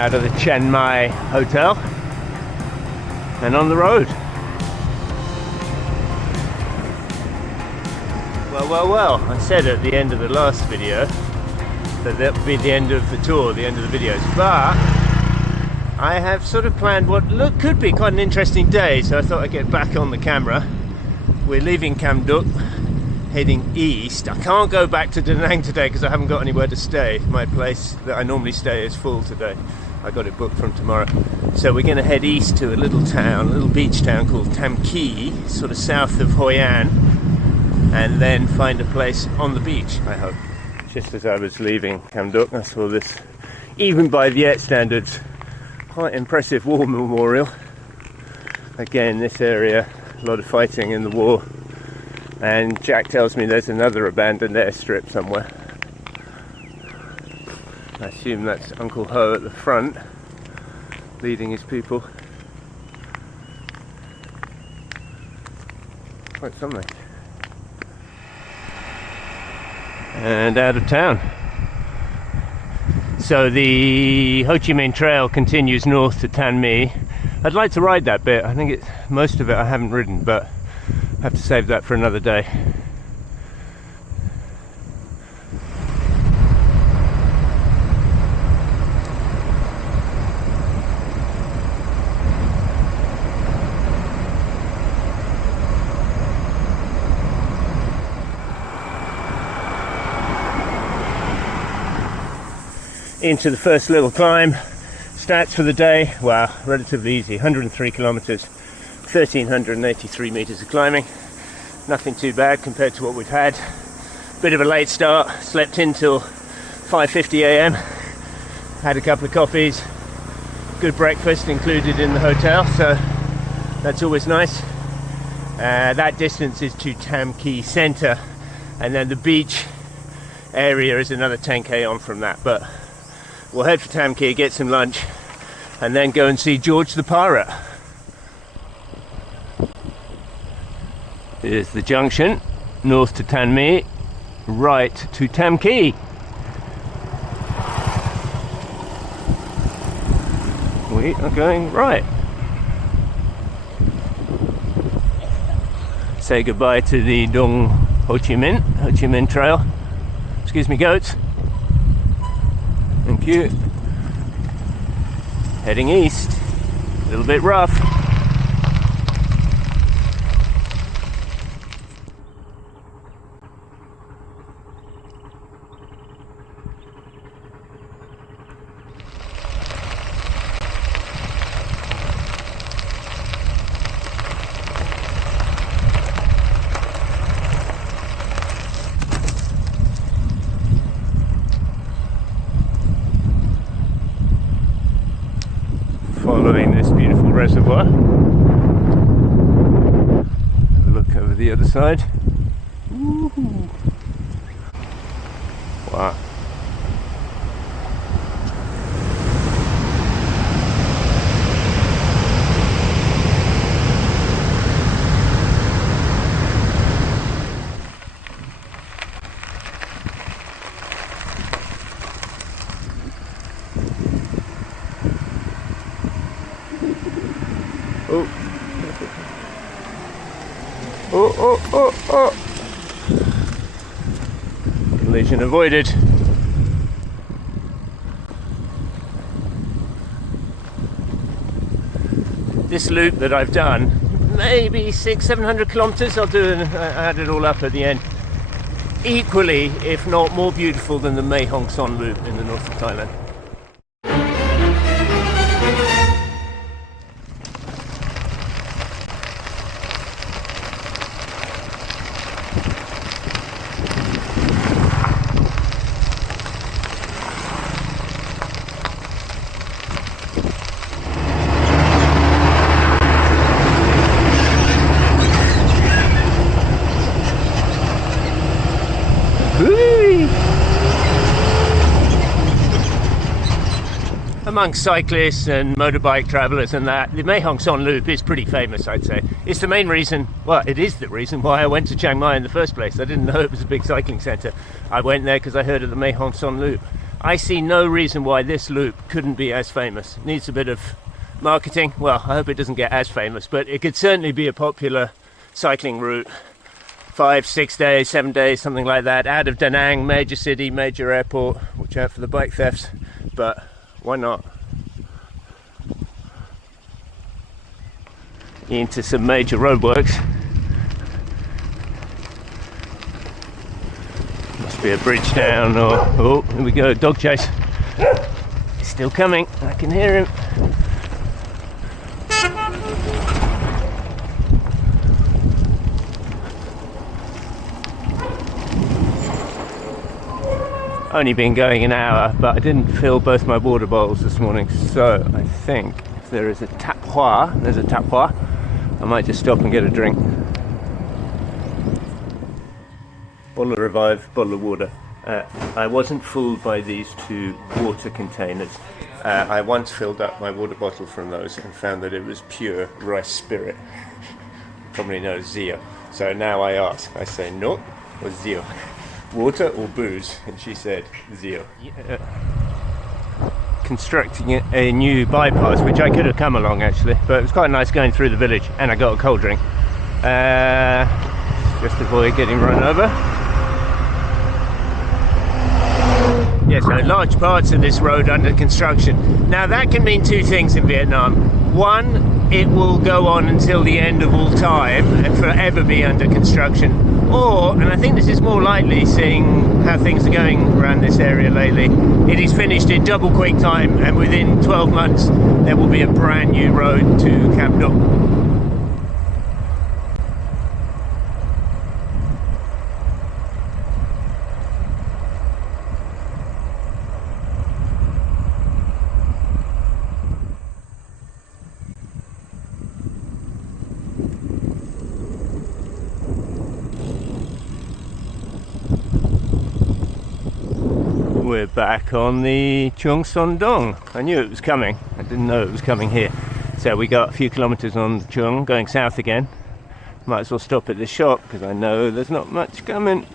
out of the Chiang Mai hotel and on the road. Well, I said at the end of the last video that would be the end of the tour, the end of the videos, but I have sort of planned what could be quite an interesting day, so I thought I'd get back on the camera. We're leaving Cam Duc, heading east. I can't go back to Da Nang today because I haven't got anywhere to stay. My place that I normally stay is full today. I got it booked from tomorrow. So we're going to head east to a little town, a little beach town called Tam Kỳ, sort of south of Hoi An, and then find a place on the beach, I hope. Just as I was leaving Cam Duc, I saw this, even by Viet standards, quite impressive war memorial. Again, this area, a lot of fighting in the war, and Jack tells me there's another abandoned airstrip somewhere. I assume that's Uncle Ho at the front, leading his people. Quite something. And out of town. So the Ho Chi Minh Trail continues north to Tan My. I'd like to ride that bit. I think most of it I haven't ridden, but I have to save that for another day. Into the first little climb. Stats for the day, wow, relatively easy. 103 kilometers, 1,383 meters of climbing. Nothing too bad compared to what we've had. Bit of a late start, slept in till 5:50 a.m. Had a couple of coffees, good breakfast included in the hotel, so that's always nice. That distance is to Tam Kỳ Center, and then the beach area is another 10k on from that, but we'll head for Tam Kỳ, get some lunch, and then go and see George the Pirate. Here's the junction, north to Tan My, right to Tam Kỳ. We are going right. Say goodbye to the Dong Ho Chi Minh Trail. Excuse me, goats. Thank you. Heading east, a little bit rough. Following this beautiful reservoir. Have a look over the other side. Woo-hoo. Wow. Oh. Collision avoided. This loop that I've done, maybe 600-700 kilometers, I add it all up at the end. Equally, if not more beautiful than the Mae Hong Son loop in the north of Thailand. Among cyclists and motorbike travellers and that, the Mae Hong Son Loop is pretty famous, I'd say. It's the main reason, well, it is the reason why I went to Chiang Mai in the first place. I didn't know it was a big cycling centre. I went there because I heard of the Mae Hong Son Loop. I see no reason why this loop couldn't be as famous. It needs a bit of marketing. Well, I hope it doesn't get as famous, but it could certainly be a popular cycling route. 5, 6 days, 7 days, something like that, out of Da Nang, major city, major airport. Watch out for the bike thefts, but why not? Into some major roadworks. Must be a bridge down, or oh, here we go, dog chase. He's still coming, I can hear him. Only been going an hour, but I didn't fill both my water bottles this morning, so I think if there is a tapwa, there's a tapwa, I might just stop and get a drink. Bottle of Revive, bottle of water. I wasn't fooled by these two water containers. I once filled up my water bottle from those and found that it was pure rice spirit, probably known as Zio. So now I ask, I say no or Zio, water or booze? And she said Zio. Constructing a new bypass, which I could have come along actually, but it was quite nice going through the village, and I got a cold drink. Just avoid getting run over. Yes, so large parts of this road under construction. Now that can mean two things in Vietnam. One, it will go on until the end of all time and forever be under construction. Or, and I think this is more likely seeing how things are going around this area lately, it is finished in double quick time, and within 12 months there will be a brand new road to Camp Doc. We're back on the Chung Son Dong. I knew it was coming, I didn't know it was coming here. So we got a few kilometers on the Chung, going south again. Might as well stop at this shop because I know there's not much coming.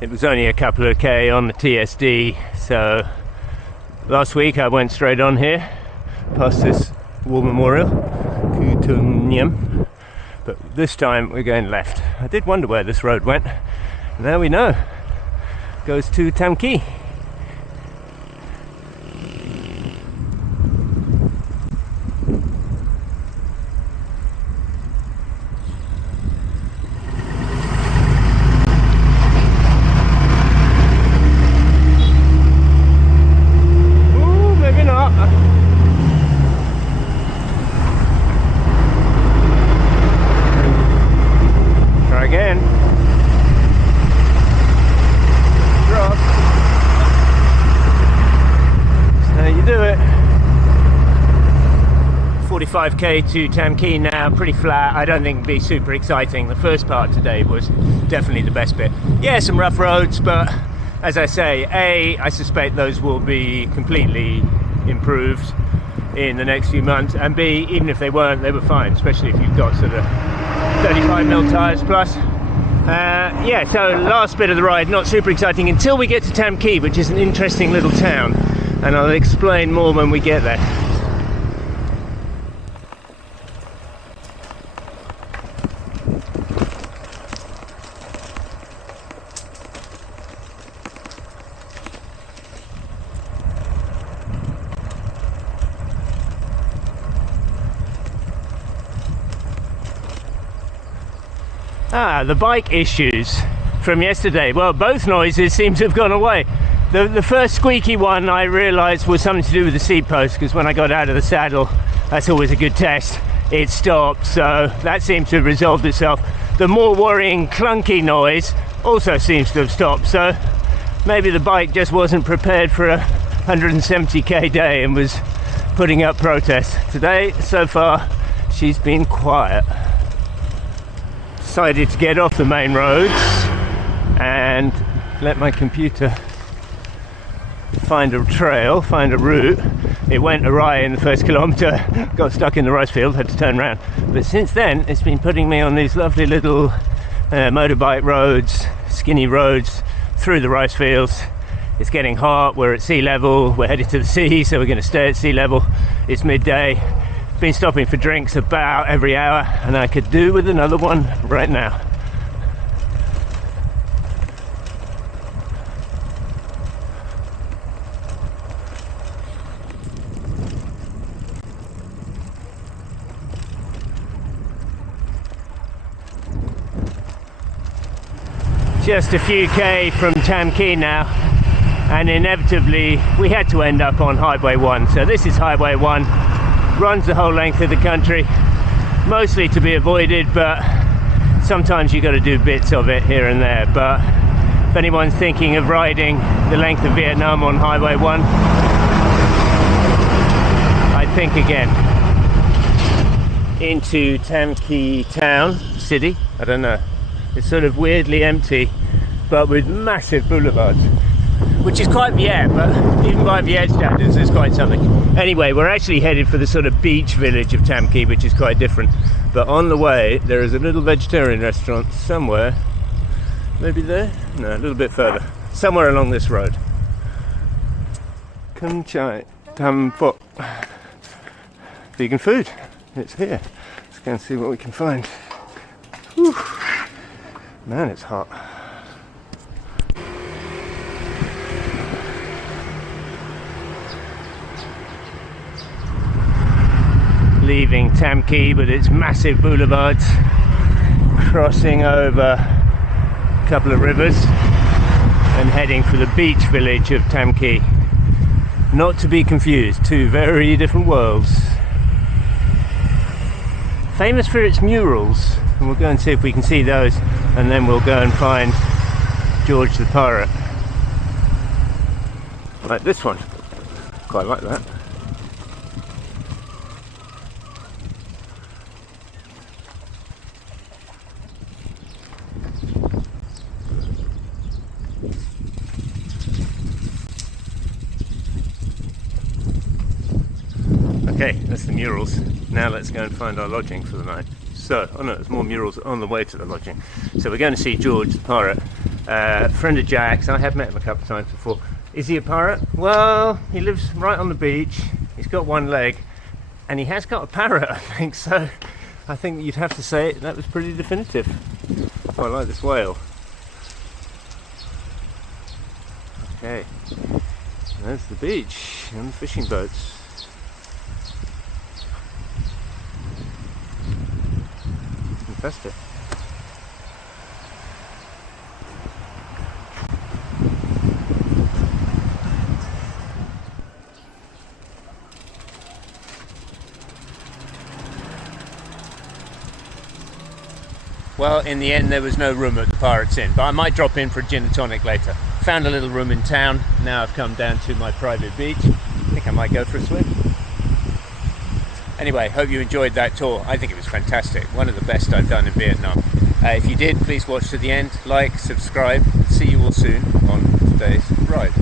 It was only a couple of K on the TSD, so last week I went straight on here, past this war memorial, Khu Tung Nhiem. But this time we're going left. I did wonder where this road went. Now we know. Goes to Tam Kỳ. Ooh, maybe not. Try again. Do it. 45k to Tam Kỳ now, pretty flat. I don't think it'd be super exciting. The first part today was definitely the best bit. Yeah, some rough roads, but as I say, I suspect those will be completely improved in the next few months, and B, even if they weren't, they were fine, especially if you've got sort of 35mm tyres plus. Yeah, so last bit of the ride, not super exciting until we get to Tam Kỳ, which is an interesting little town. And I'll explain more when we get there. The bike issues from yesterday. Well, both noises seem to have gone away. The first squeaky one I realised was something to do with the seat post, because when I got out of the saddle, that's always a good test, it stopped, so that seems to have resolved itself. The more worrying clunky noise also seems to have stopped, so maybe the bike just wasn't prepared for a 170k day and was putting up protests. Today, so far, she's been quiet. Decided to get off the main roads and let my computer find a trail, find a route. It went awry in the first kilometre, got stuck in the rice field, had to turn around. But since then, it's been putting me on these lovely little motorbike roads, skinny roads, through the rice fields, It's getting hot, we're at sea level, we're headed to the sea, so we're going to stay at sea level. It's midday. Been stopping for drinks about every hour, and I could do with another one right now. Just a few K from Tam Key now, and inevitably we had to end up on Highway 1. So this is Highway 1, runs the whole length of the country, mostly to be avoided, but sometimes you got to do bits of it here and there. But if anyone's thinking of riding the length of Vietnam on Highway 1, I'd think again. Into Tam Key town, city, I don't know. It's sort of weirdly empty, but with massive boulevards, which is quite Viet, but even by Viet standards, it's quite something. Anyway, we're actually headed for the sort of beach village of Tam Key, which is quite different. But on the way, there is a little vegetarian restaurant somewhere. Maybe there? No, a little bit further. Somewhere along this road. Kham Chai Tam Pho. Vegan food. It's here. Let's go and see what we can find. Whew. Man, it's hot. Leaving Tam Key with its massive boulevards, crossing over a couple of rivers and heading for the beach village of Tam Key. Not to be confused, two very different worlds. Famous for its murals, and we'll go and see if we can see those, and then we'll go and find George the Pirate. Like this one, quite like that. Okay, that's the murals. Now let's go and find our lodging for the night. So, oh no, there's more murals on the way to the lodging. So we're going to see George the Pirate, friend of Jack's. I have met him a couple of times before. Is he a pirate? Well, he lives right on the beach. He's got one leg, and he has got a parrot, I think. So I think you'd have to say that was pretty definitive. Oh, I like this whale. Okay, there's the beach and the fishing boats. Fantastic. Well, in the end there was no room at the Pirate's Inn, but I might drop in for a gin and tonic later. Found a little room in town. Now I've come down to my private beach. I think I might go for a swim. Anyway, hope you enjoyed that tour. I think it was fantastic. One of the best I've done in Vietnam. If you did, please watch to the end, like, subscribe. See you all soon on today's ride.